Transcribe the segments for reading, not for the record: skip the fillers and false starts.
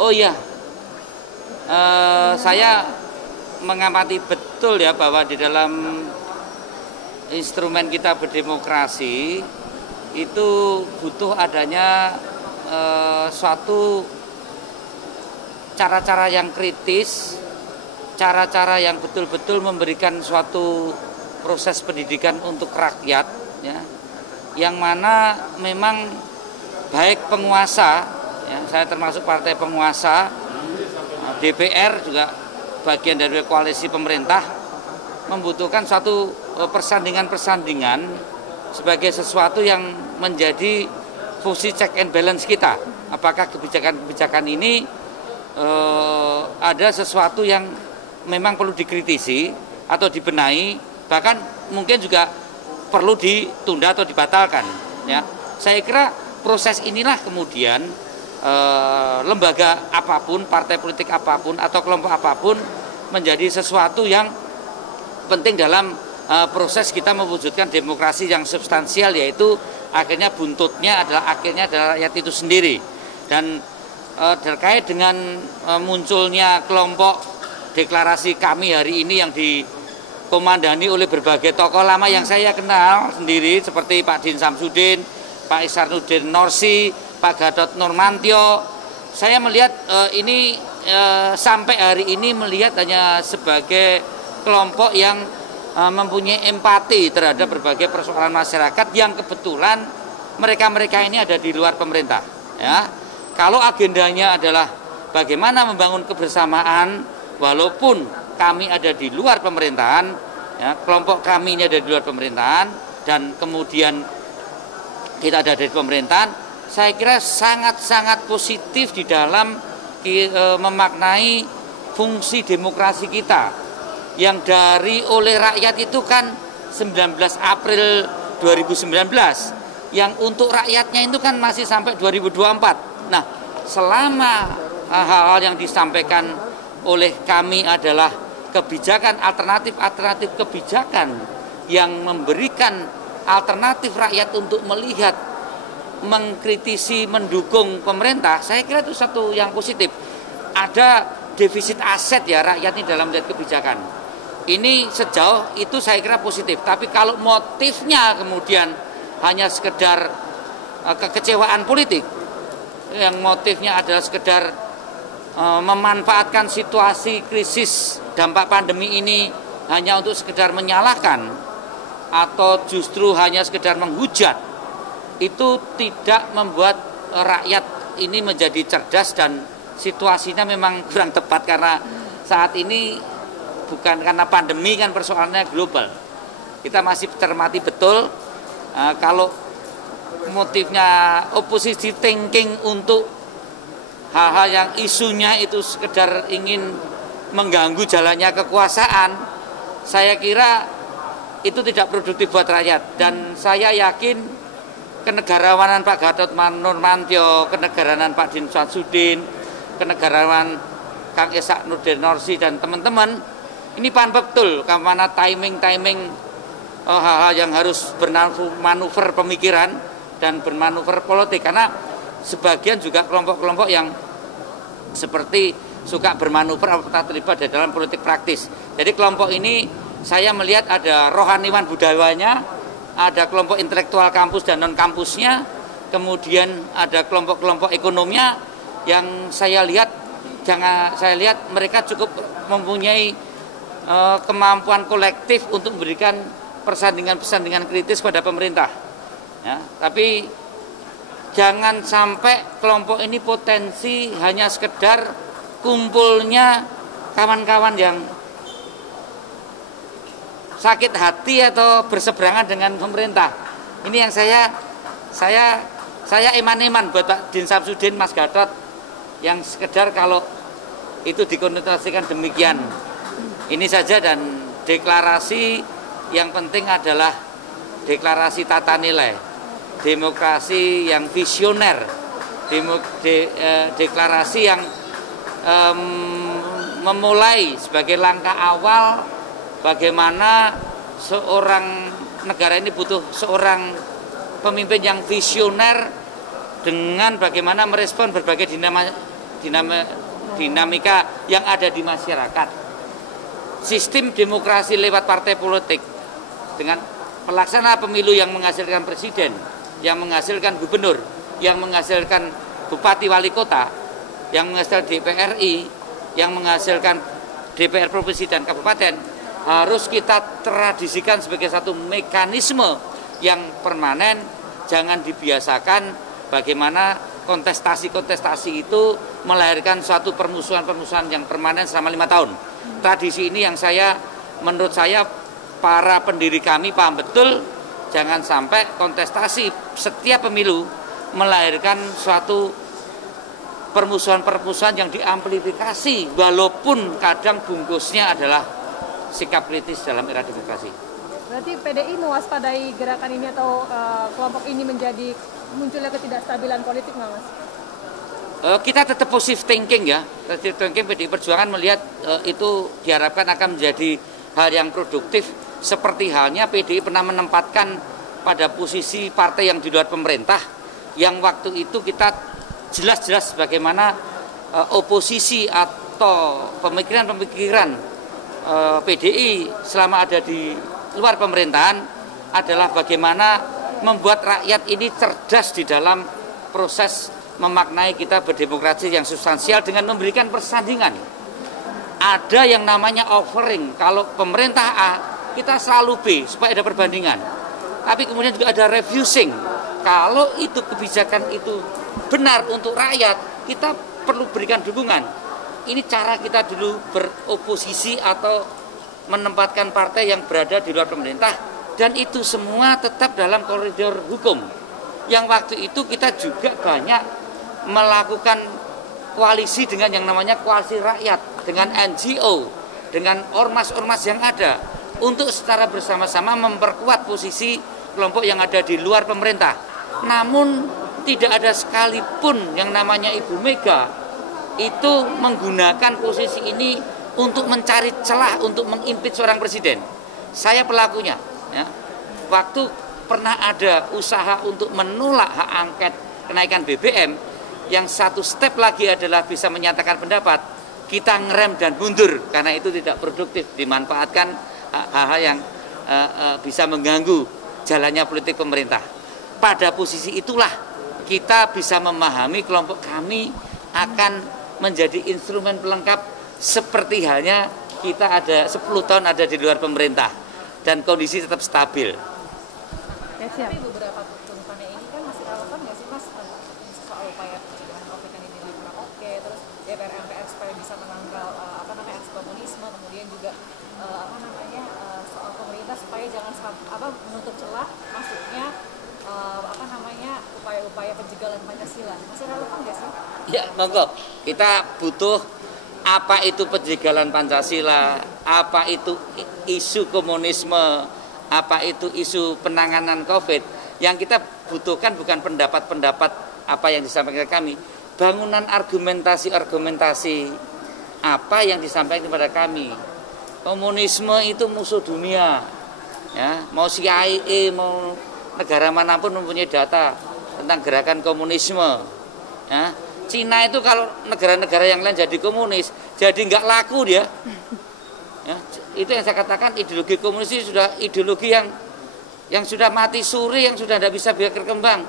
Oh iya, saya mengamati betul ya bahwa di dalam instrumen kita berdemokrasi itu butuh adanya suatu cara-cara yang kritis, cara-cara yang betul-betul memberikan suatu proses pendidikan untuk rakyat, ya, yang mana memang baik penguasa, ya, saya termasuk partai penguasa, DPR juga bagian dari koalisi pemerintah, membutuhkan suatu persandingan-persandingan sebagai sesuatu yang menjadi fungsi check and balance kita. Apakah kebijakan-kebijakan ini ada sesuatu yang memang perlu dikritisi atau dibenahi, bahkan mungkin juga perlu ditunda atau dibatalkan, ya. Saya kira proses inilah kemudian lembaga apapun, partai politik apapun atau kelompok apapun menjadi sesuatu yang penting dalam proses kita mewujudkan demokrasi yang substansial, yaitu akhirnya buntutnya adalah rakyat itu sendiri. Dan terkait dengan munculnya kelompok deklarasi kami hari ini yang dikomandani oleh berbagai tokoh lama yang saya kenal sendiri seperti Pak Din Samsudin, Pak Ihsanuddin Nursi, Pak Gatot Nurmantio, saya melihat ini sampai hari ini melihat hanya sebagai kelompok yang mempunyai empati terhadap berbagai persoalan masyarakat yang kebetulan mereka-mereka ini ada di luar pemerintah, ya. Kalau agendanya adalah bagaimana membangun kebersamaan walaupun kami ada di luar pemerintahan, ya, kelompok kami ini ada di luar pemerintahan dan kemudian kita ada di pemerintahan, saya kira sangat-sangat positif di dalam memaknai fungsi demokrasi kita yang oleh rakyat itu kan 19 April 2019, yang untuk rakyatnya itu kan masih sampai 2024. Nah, selama hal-hal yang disampaikan oleh kami adalah kebijakan alternatif kebijakan yang memberikan alternatif rakyat untuk melihat, mengkritisi, mendukung pemerintah, saya kira itu satu yang positif. Ada defisit aset ya rakyat ini dalam melihat kebijakan. Ini sejauh itu saya kira positif. Tapi kalau motifnya kemudian hanya sekedar kekecewaan politik, yang motifnya adalah sekedar memanfaatkan situasi krisis dampak pandemi ini hanya untuk sekedar menyalahkan atau justru hanya sekedar menghujat, itu tidak membuat rakyat ini menjadi cerdas dan situasinya memang kurang tepat, karena saat ini bukan karena pandemi kan persoalannya global. Kita masih cermati betul kalau motifnya opposition thinking untuk hal-hal yang isunya itu sekedar ingin mengganggu jalannya kekuasaan, saya kira itu tidak produktif buat rakyat. Dan saya yakin kenegarawanan Pak Gatot Nurmantio, kenegarawanan Pak Din Samsudin, kenegarawanan Kang Ihsanuddin Nursi dan teman-teman ini paham betul kemana timing hal-hal yang harus bermanuver pemikiran dan bermanuver politik, karena sebagian juga kelompok-kelompok yang seperti suka bermanuver atau terlibat di dalam politik praktis. Jadi kelompok ini saya melihat ada rohaniwan budayanya, ada kelompok intelektual kampus dan non kampusnya, kemudian ada kelompok-kelompok ekonominya yang saya lihat mereka cukup mempunyai kemampuan kolektif untuk memberikan persandingan-persandingan kritis pada pemerintah, ya. Tapi jangan sampai kelompok ini potensi hanya sekedar kumpulnya kawan-kawan yang sakit hati atau berseberangan dengan pemerintah. Ini yang saya iman-iman buat Pak Din Samsudin, Mas Gatot, yang sekedar kalau itu dikonotasikan demikian. Ini saja, dan deklarasi yang penting adalah deklarasi tata nilai, demokrasi yang visioner, deklarasi yang memulai sebagai langkah awal bagaimana seorang negara ini butuh seorang pemimpin yang visioner dengan bagaimana merespon berbagai dinamika yang ada di masyarakat. Sistem demokrasi lewat partai politik dengan pelaksana pemilu yang menghasilkan presiden, yang menghasilkan gubernur, yang menghasilkan bupati wali kota, yang menghasilkan DPRI, yang menghasilkan DPR provinsi dan kabupaten, harus kita tradisikan sebagai satu mekanisme yang permanen. Jangan dibiasakan bagaimana kontestasi-kontestasi itu melahirkan suatu permusuhan-permusuhan yang permanen selama 5 tahun. Tradisi ini yang menurut saya para pendiri kami paham betul, jangan sampai kontestasi setiap pemilu melahirkan suatu permusuhan-permusuhan yang diamplifikasi, walaupun kadang bungkusnya adalah sikap kritis dalam era demokrasi. Berarti PDI mewaspadai gerakan ini atau kelompok ini menjadi munculnya ketidakstabilan politik, nggak Mas? Kita tetap positive thinking ya. Positive thinking PDI Perjuangan melihat itu diharapkan akan menjadi hal yang produktif. Seperti halnya PDI pernah menempatkan pada posisi partai yang di luar pemerintah, yang waktu itu kita jelas-jelas bagaimana oposisi atau pemikiran-pemikiran PDI selama ada di luar pemerintahan adalah bagaimana membuat rakyat ini cerdas di dalam proses memaknai kita berdemokrasi yang substansial dengan memberikan persandingan. Ada yang namanya offering, kalau pemerintah A kita selalu B supaya ada perbandingan. Tapi kemudian juga ada refusing, kalau itu kebijakan itu benar untuk rakyat, kita perlu berikan dukungan. Ini cara kita dulu beroposisi atau menempatkan partai yang berada di luar pemerintah, dan itu semua tetap dalam koridor hukum. Yang waktu itu kita juga banyak melakukan koalisi dengan yang namanya koalisi rakyat, dengan NGO, dengan ormas-ormas yang ada, untuk secara bersama-sama memperkuat posisi kelompok yang ada di luar pemerintah. Namun tidak ada sekalipun yang namanya Ibu Mega itu menggunakan posisi ini untuk mencari celah untuk mengimpeach seorang presiden. Saya pelakunya. Ya. Waktu pernah ada usaha untuk menolak hak angket kenaikan BBM, yang satu step lagi adalah bisa menyatakan pendapat, kita ngerem dan mundur karena itu tidak produktif, dimanfaatkan hal-hal yang bisa mengganggu jalannya politik pemerintah. Pada posisi itulah kita bisa memahami kelompok kami akan menjadi instrumen pelengkap, seperti halnya kita ada 10 tahun ada di luar pemerintah dan kondisi tetap stabil. Tapi beberapa tuntutannya ini kan masih relevan nggak sih Mas, soal upaya pencegahan COVID ini di Oke, terus DPR MPR supaya bisa menangkal aksi komunisme, kemudian juga soal pemerintah supaya jangan menutup celah masuknya upaya-upaya penjagalan Pancasila, masih relevan nggak sih? Ya, monggo. Kita butuh apa itu penjagalan Pancasila, apa itu isu komunisme, apa itu isu penanganan COVID. Yang kita butuhkan bukan pendapat-pendapat apa yang disampaikan kami, bangunan argumentasi apa yang disampaikan kepada kami. Komunisme itu musuh dunia, ya, mau CIA, mau negara manapun mempunyai data tentang gerakan komunisme. Ya. Cina itu kalau negara-negara yang lain jadi komunis, jadi nggak laku dia. Ya, itu yang saya katakan, ideologi komunis itu sudah ideologi yang sudah mati suri, yang sudah tidak bisa berkembang.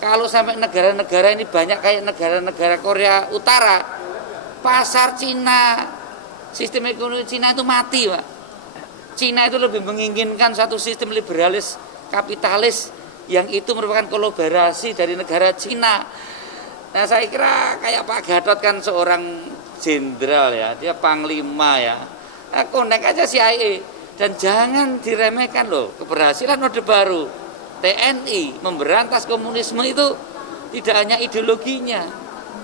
Kalau sampai negara-negara ini banyak kayak negara-negara Korea Utara, pasar Cina, sistem ekonomi Cina itu mati, Pak. Cina itu lebih menginginkan satu sistem liberalis kapitalis yang itu merupakan kolaborasi dari negara Cina. Nah, saya kira kayak Pak Gatot kan seorang jenderal ya, dia panglima ya. Nah, konek aja CIA dan jangan diremehkan loh, keberhasilan Orde Baru TNI memberantas komunisme itu tidak hanya ideologinya,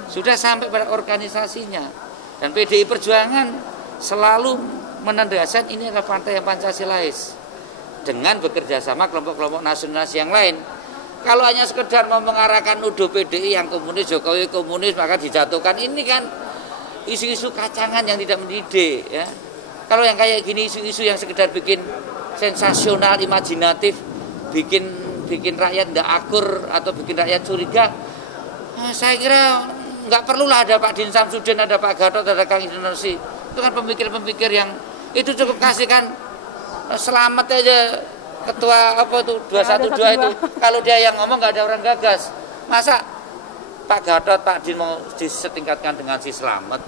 sudah sampai pada organisasinya. Dan PDI Perjuangan selalu menandaskan ini adalah partai yang Pancasilais dengan bekerja sama kelompok-kelompok nasionalis yang lain. Kalau hanya sekedar mau mengarahkan nuduh PDI yang komunis, Jokowi komunis, maka dijatuhkan, ini kan isu-isu kacangan yang tidak mendidik ya. Kalau yang kayak gini isu-isu yang sekedar bikin sensasional, imajinatif, bikin rakyat tidak akur atau bikin rakyat curiga, saya kira nggak perlulah ada Pak Din Samsudin, ada Pak Gatot, ada Kang Insinuasi. Itu kan pemikir-pemikir yang itu cukup kasihkan selamat aja ketua apa itu 212 itu. Kalau dia yang ngomong nggak ada orang gagas. Masa Pak Gatot, Pak Din mau disetingkatkan dengan si Slamet?